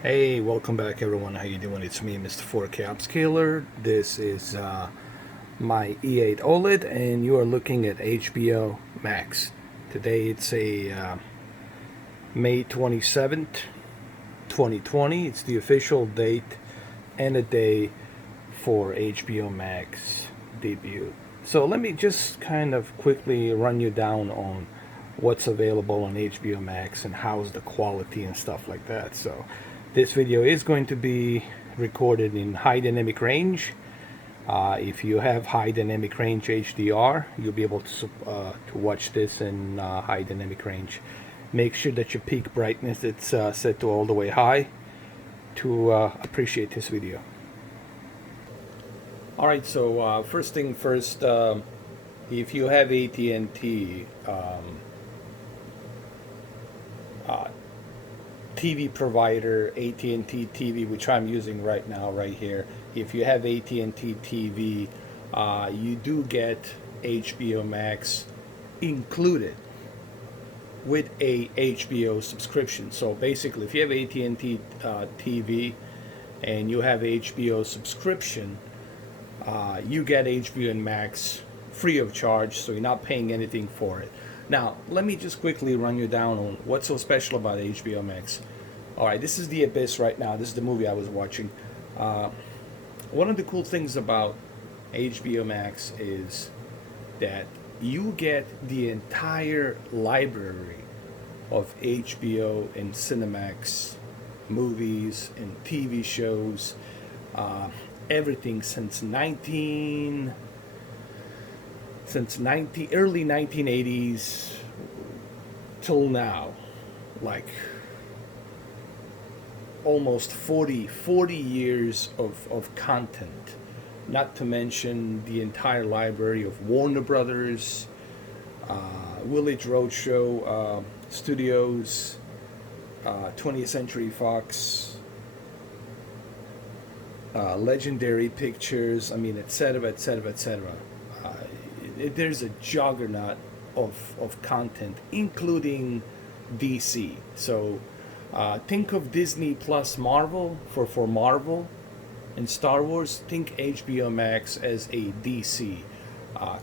Hey, welcome back everyone. How you doing? It's me, Mr. 4K Upscaler. This is my E8 OLED, and you are looking at HBO Max. Today it's a May 27th, 2020. It's the official date and a day for HBO Max debut. So let me just kind of quickly run you down on what's available on HBO Max and how's the quality and stuff like that. So this video is going to be recorded in high dynamic range. If you have high dynamic range HDR, you'll be able to watch this in high dynamic range. Make sure that your peak brightness is set to all the way high to appreciate this video. All right, so first thing first, if you have AT&T TV provider, AT&T TV, which I'm using right now, right here. If you have AT&T TV, you do get HBO Max included with a HBO subscription. So basically, if you have AT&T TV and you have HBO subscription, you get HBO Max free of charge, so you're not paying anything for it. Now, let me just quickly run you down on what's so special about HBO Max. All right, this is The Abyss right now. This is the movie I was watching. One of the cool things about HBO Max is that you get the entire library of HBO and Cinemax movies and TV shows, everything since early 1980s till now, like almost 40 years of content, not to mention the entire library of Warner Brothers, Village Roadshow Studios, 20th Century Fox, Legendary Pictures, I mean, etc., etc., etc. There's a juggernaut of content, including DC. So think of Disney plus Marvel for Marvel and Star Wars. Think HBO Max as a DC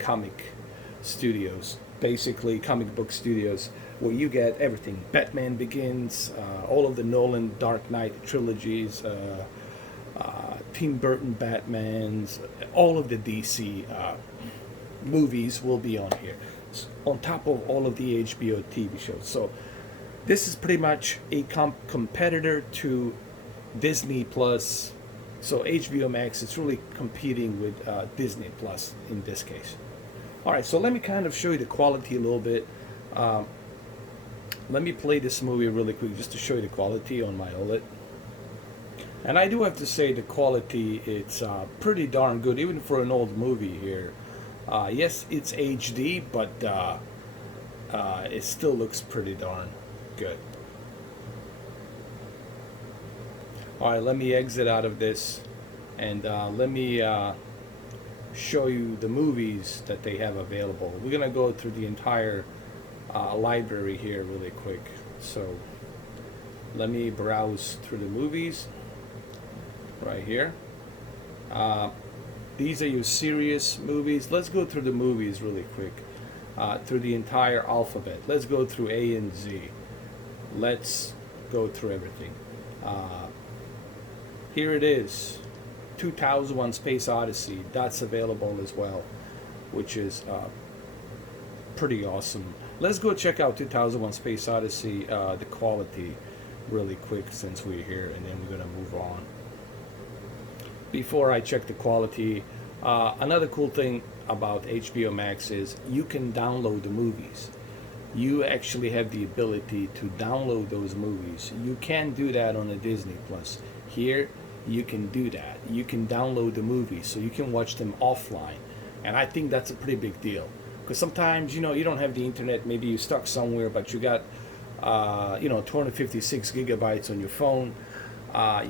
comic studios, basically comic book studios, where you get everything. Batman Begins, all of the Nolan Dark Knight trilogies, Tim Burton Batmans, all of the DC movies will be on here, on top of all of the HBO TV shows. So this is pretty much a competitor to Disney Plus. So HBO Max is really competing with Disney Plus in this case. All right, so let me kind of show you the quality a little bit. Let me play this movie really quick just to show you the quality on my OLED. And I do have to say the quality, it's pretty darn good, even for an old movie here. Yes, it's HD, but it still looks pretty darn good. All right, let me exit out of this, and let me show you the movies that they have available. We're gonna go through the entire library here really quick. So let me browse through the movies right here. These are your serious movies. Let's go through the movies really quick, through the entire alphabet. Let's go through A and Z. Let's go through everything. Here it is, 2001 Space Odyssey. That's available as well, which is pretty awesome. Let's go check out 2001 Space Odyssey, the quality, really quick since we're here, and then we're going to move on. Before I check the quality, another cool thing about HBO Max is you can download the movies. You actually have the ability to download those movies. You can't do that on a Disney Plus. Here, you can do that. You can download the movies, so you can watch them offline. And I think that's a pretty big deal. Because sometimes, you don't have the internet, maybe you're stuck somewhere, but you got, 256 gigabytes on your phone.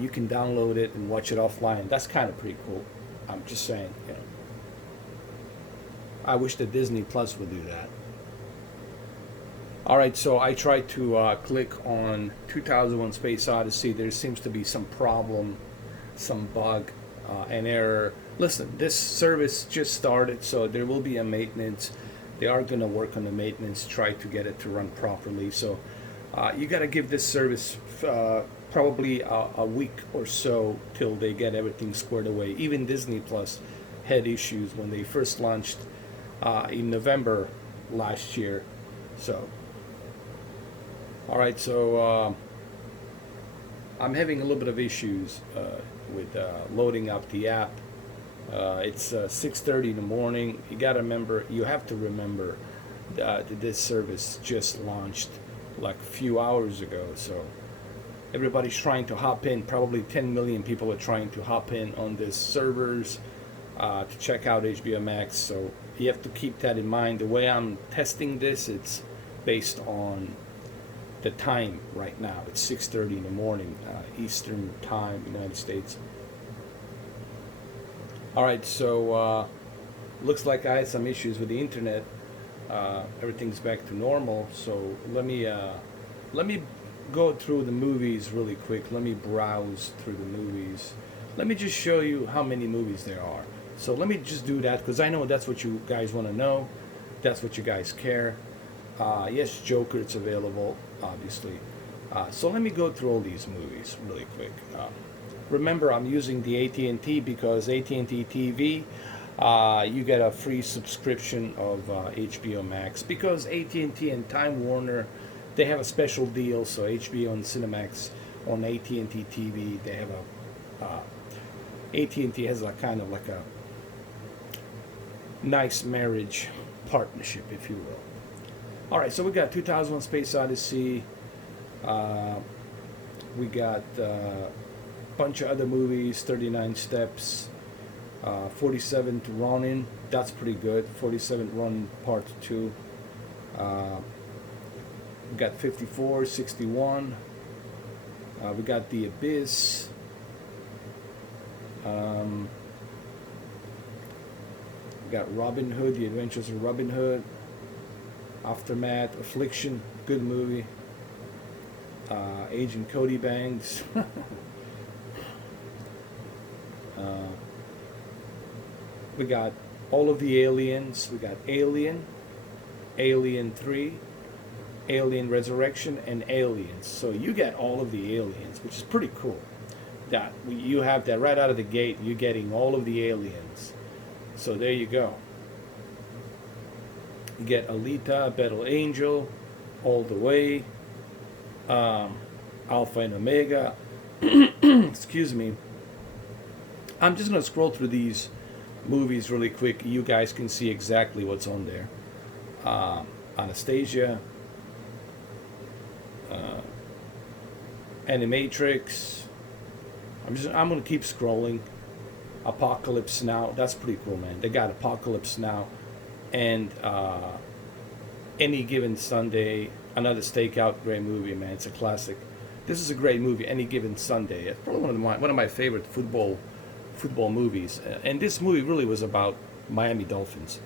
You can download it and watch it offline. That's kind of pretty cool. I'm just saying, I wish that Disney Plus would do that. All right, so I tried to click on 2001 Space Odyssey. There seems to be some problem, some bug, an error. Listen, this service just started, so there will be a maintenance. They are going to work on the maintenance, try to get it to run properly. So you got to give this service probably a week or so till they get everything squared away. Even Disney Plus had issues when they first launched in November last year. So all right, so I'm having a little bit of issues with loading up the app. It's 6:30 in the morning. You have to remember that this service just launched like a few hours ago. So everybody's trying to hop in. Probably 10 million people are trying to hop in on this servers to check out HBOmax. So you have to keep that in mind. The way I'm testing this, it's based on the time right now. It's 6:30 in the morning, Eastern Time, United States. All right, so looks like I had some issues with the internet. Everything's back to normal. So let me go through the movies really quick. Let me browse through the movies. Let me just show you how many movies there are. So let me just do that because I know that's what you guys want to know. That's what you guys care. Yes, Joker, it's available, obviously. So let me go through all these movies really quick. Remember, I'm using the AT&T because AT&T TV, you get a free subscription of HBOmax because AT&T and Time Warner, they have a special deal. So HBO and Cinemax on AT&T TV, they have AT&T has a kind of like a nice marriage partnership, if you will. All right, so we got 2001 Space Odyssey. We got a bunch of other movies, 39 Steps, 47th Ronin. That's pretty good. 47th Ronin Part 2. We got 54, 61. We got The Abyss. We got Robin Hood, The Adventures of Robin Hood. Aftermath, Affliction, good movie. Agent Cody Banks. We got all of the aliens. We got Alien, Alien 3, Alien Resurrection, and Aliens. So you get all of the aliens, which is pretty cool. That you have that right out of the gate. You're getting all of the aliens. So there you go. You get Alita, Battle Angel, All the Way, Alpha and Omega. Excuse me. I'm just going to scroll through these movies really quick. You guys can see exactly what's on there. Anastasia, Animatrix. I'm going to keep scrolling. Apocalypse Now. That's pretty cool, man. They got Apocalypse Now. And Any Given Sunday, another stakeout, great movie, man. It's a classic. This is a great movie. Any Given Sunday. It's probably one of my favorite football movies. And this movie really was about Miami Dolphins.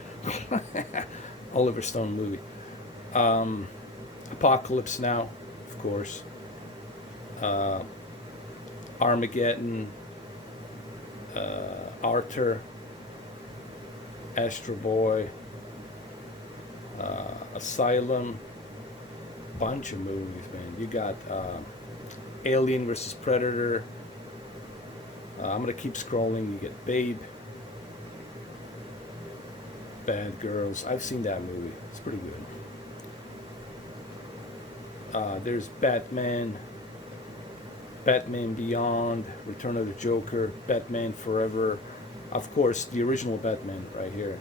Oliver Stone movie. Apocalypse Now, of course. Armageddon. Arthur. Astro Boy. Asylum, bunch of movies, man. You got Alien versus Predator. I'm gonna keep scrolling. You get Babe, Bad Girls. I've seen that movie. It's pretty good. There's Batman, Batman Beyond, Return of the Joker, Batman Forever. Of course, the original Batman right here.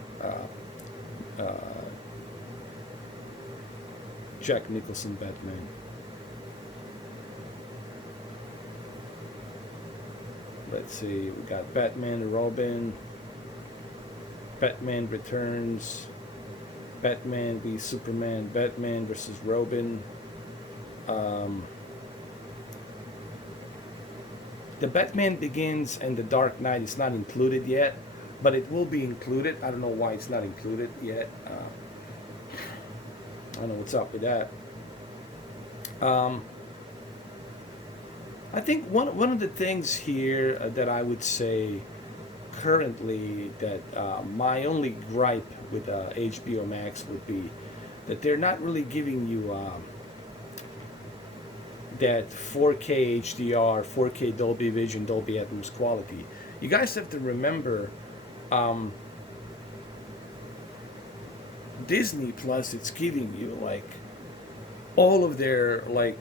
Jack Nicholson Batman. Let's see, we got Batman and Robin, Batman Returns, Batman v Superman, Batman versus Robin. The Batman Begins and The Dark Knight is not included yet, but it will be included. I don't know why it's not included yet. I don't know what's up with that. Um, I think one of the things here that I would say currently that my only gripe with HBO Max would be that they're not really giving you that 4K HDR, 4K Dolby Vision, Dolby Atmos quality. You guys have to remember um, Disney Plus. It's giving you like all of their like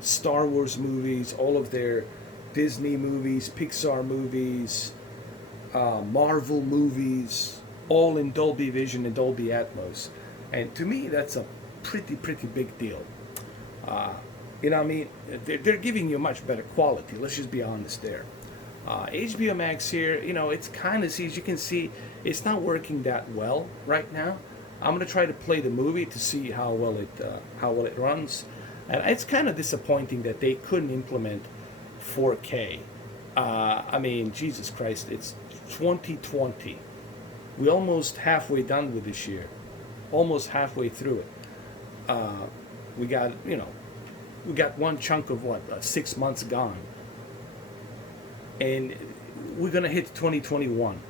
Star Wars movies, all of their Disney movies, Pixar movies, Marvel movies, all in Dolby Vision and Dolby Atmos. And to me, that's a pretty big deal. Uh, you know what I mean? They're giving you much better quality. Let's just be honest there. HBO Max here, you know, it's kind of, as you can see, it's not working that well right now. I'm gonna try to play the movie to see how well it runs, and it's kind of disappointing that they couldn't implement 4K. I mean, Jesus Christ, it's 2020. We almost halfway done with this year, almost halfway through it. We got we got one chunk of 6 months gone, and we're gonna hit 2021.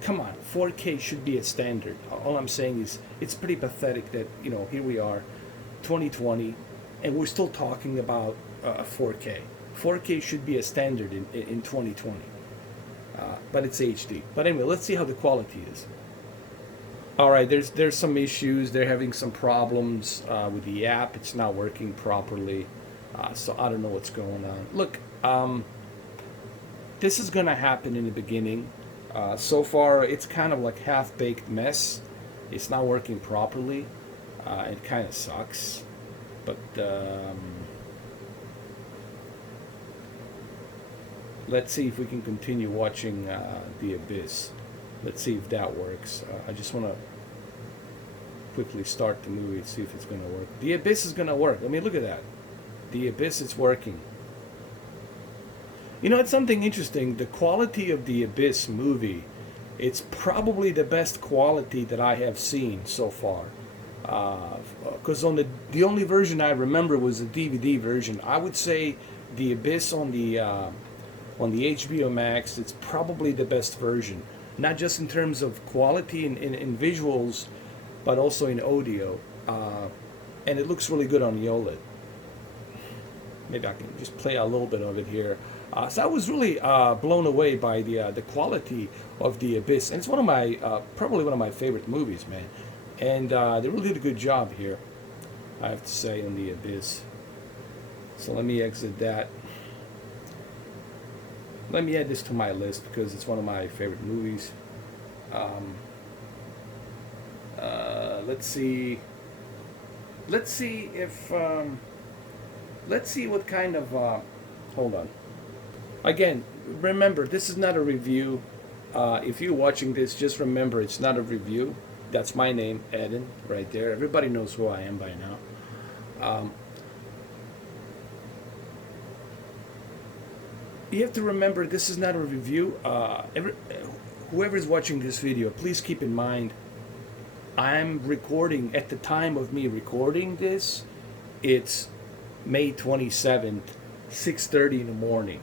Come on, 4K should be a standard. All I'm saying is it's pretty pathetic that here we are, 2020, and we're still talking about 4K. 4K should be a standard in 2020, but it's HD. But anyway, let's see how the quality is. All right, there's some issues. They're having some problems with the app. It's not working properly, so I don't know what's going on. Look, this is gonna happen in the beginning. So far, it's kind of like half-baked mess. It's not working properly. It kind of sucks, but let's see if we can continue watching The Abyss. Let's see if that works. I just want to quickly start the movie and see if it's going to work. The Abyss is going to work. I mean, look at that. The Abyss is working. You know, it's something interesting. The quality of the Abyss movie, it's probably the best quality that I have seen so far. Because on the only version I remember was the DVD version. I would say the Abyss on the HBO Max, it's probably the best version. Not just in terms of quality in visuals, but also in audio. And it looks really good on the OLED. Maybe I can just play a little bit of it here. So I was really blown away by the quality of The Abyss, and it's one of my probably one of my favorite movies, man. And they really did a good job here, I have to say, on The Abyss. So let me exit that. Let me add this to my list because it's one of my favorite movies. Let's see. Let's see if. Let's see what kind of. Hold on. Again, remember, this is not a review. If you're watching this, just remember it's not a review. That's my name, Eden, right there. Everybody knows who I am by now. You have to remember this is not a review. Whoever is watching this video, please keep in mind, I'm recording, at the time of me recording this, it's May 27th, 6:30 in the morning.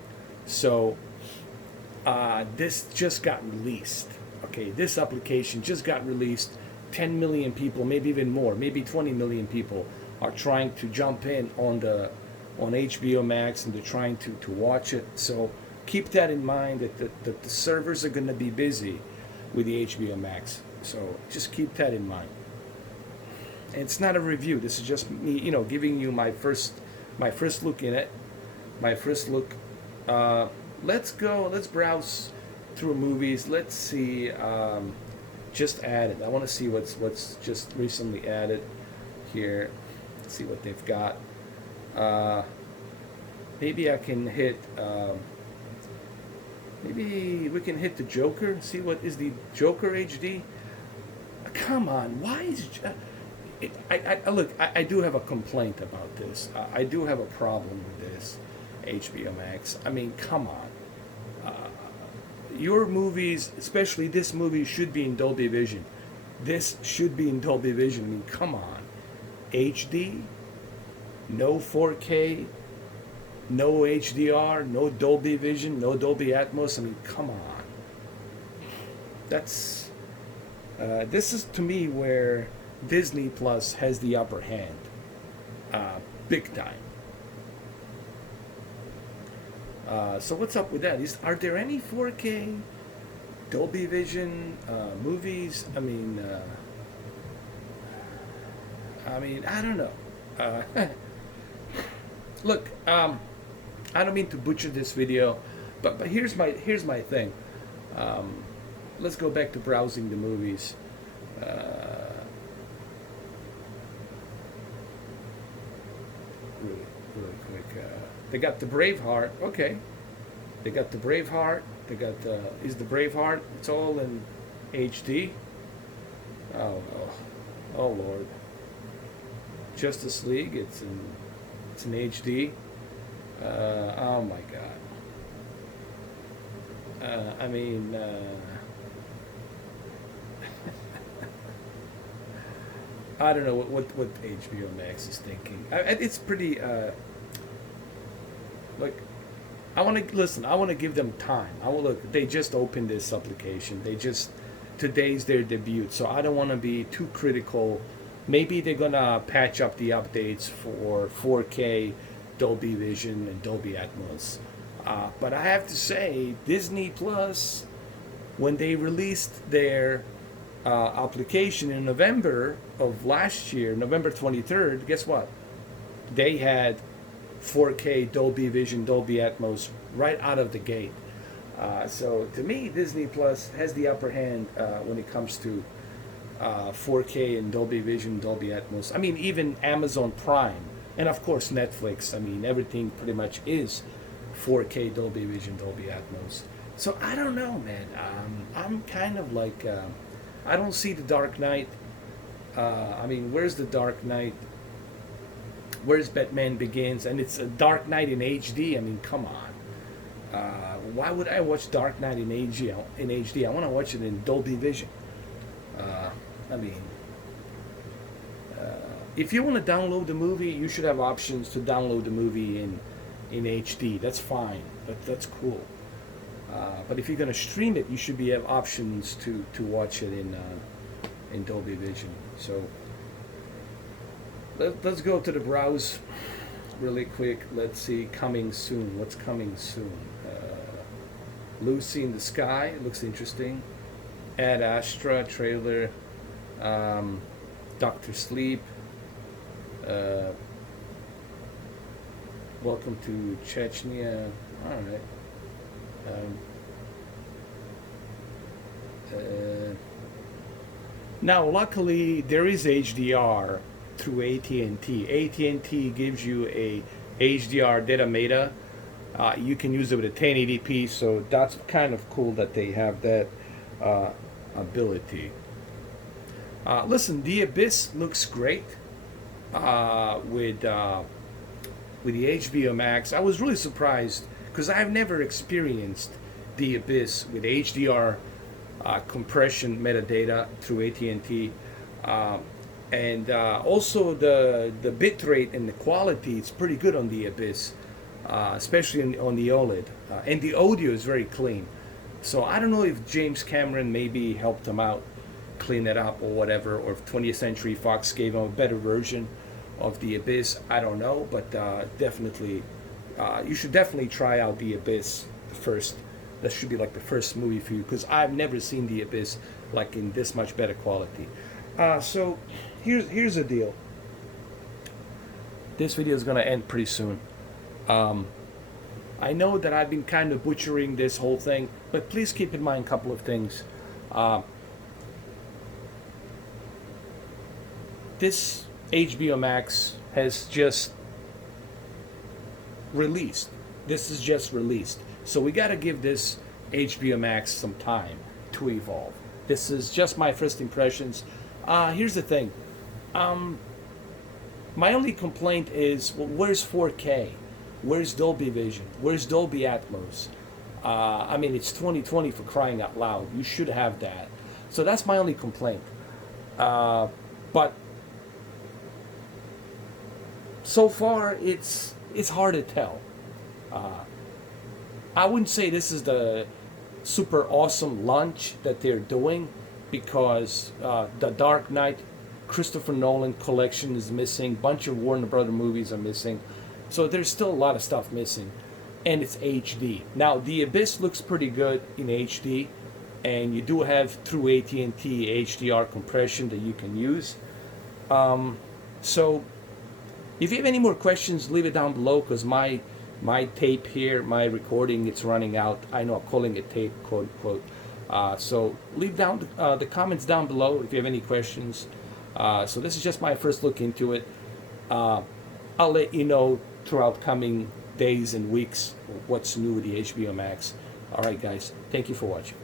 So this just got released. Okay, this application just got released. 10 million people, maybe even more, maybe 20 million people are trying to jump in on HBO Max, and they're trying to watch it. So keep that in mind that the servers are going to be busy with the HBO Max. So just keep that in mind. And it's not a review. This is just me, giving you my first look in it. My first look. Let's browse through movies. Let's see. Just added. I want to see what's just recently added here. Let's see what they've got. Maybe I can hit. Maybe we can hit the Joker. See what is the Joker HD. Come on, why is? Look. I do have a complaint about this. I do have a problem with this HBO Max. I mean, come on. Your movies, especially this movie, should be in Dolby Vision. This should be in Dolby Vision. I mean, come on. HD? no 4K, no HDR, no Dolby Vision, no Dolby Atmos. I mean, come on. That's this is to me where Disney Plus has the upper hand, big time. So what's up with that? Are there any 4K Dolby Vision movies? I don't know. Uh, Look, I don't mean to butcher this video, but here's my thing. Um, let's go back to browsing the movies. Uh, really, really quick. They got the Braveheart. Okay, they got the Braveheart. They got is the Braveheart? It's all in HD. Oh no, oh Lord. Justice League. It's in HD. Oh my God. I mean, I don't know what HBO Max is thinking. It's pretty like I want to listen. I want to give them time. I will look. They just opened this application. Today's their debut, so I don't want to be too critical. Maybe they're gonna patch up the updates for 4K, Dolby Vision, and Dolby Atmos. But I have to say, Disney Plus, when they released their application in November of last year, November 23rd, guess what? They had 4K, Dolby Vision, Dolby Atmos right out of the gate. So to me, Disney Plus has the upper hand when it comes to 4K and Dolby Vision, Dolby Atmos. I mean, even Amazon Prime, and of course Netflix. I mean, everything pretty much is 4K, Dolby Vision, Dolby Atmos. So I don't know, man. I'm kind of like, I don't see the Dark Knight. Where's the Dark Knight? Where's Batman Begins? And it's a Dark Knight in HD. I mean, come on. Why would I watch Dark Knight in HD? I want to watch it in Dolby Vision. Uh, I mean, if you want to download the movie, you should have options to download the movie in HD. That's fine. That's cool. But if you're going to stream it, you should have options to watch it in Dolby Vision. So let's go to the browse really quick. Let's see, coming soon. What's coming soon? Lucy in the Sky. It looks interesting. Ad Astra trailer. Doctor Sleep. Welcome to Chechnya. All right. Now, luckily, there is HDR through AT&T. AT&T gives you a HDR data meta. You can use it with a 1080p, so that's kind of cool that they have that ability. Listen, The Abyss looks great with the HBOmax. I was really surprised because I've never experienced The Abyss with HDR compression metadata through AT&T, and also the bit rate and the quality is pretty good on The Abyss, especially on the OLED, and the audio is very clean. So I don't know if James Cameron maybe helped him out, clean it up or whatever, or if 20th Century Fox gave him a better version of The Abyss. I don't know, but definitely, you should definitely try out The Abyss first. That should be like the first movie for you, because I've never seen The Abyss like in this much better quality. So here's the deal. This video is gonna end pretty soon. I know that I've been kind of butchering this whole thing, but please keep in mind a couple of things. This HBO Max has just released. This is just released. So we got to give this HBO Max some time to evolve. This is just my first impressions. Here's the thing. My only complaint is, well, where's 4K? Where's Dolby Vision? Where's Dolby Atmos? It's 2020 for crying out loud. You should have that. So that's my only complaint. But so far it's hard to tell. I wouldn't say this is the super awesome launch that they're doing, because the Dark Knight Christopher Nolan collection is missing. Bunch of Warner Brother movies are missing. So there's still a lot of stuff missing. And it's HD. Now, The Abyss looks pretty good in HD. And you do have, through AT&T, HDR compression that you can use. So if you have any more questions, leave it down below, because my tape here, my recording, it's running out. I know I'm calling it tape, quote unquote. So leave down the comments down below if you have any questions. So this is just my first look into it. I'll let you know throughout coming days and weeks what's new with the HBO Max. All right, guys. Thank you for watching.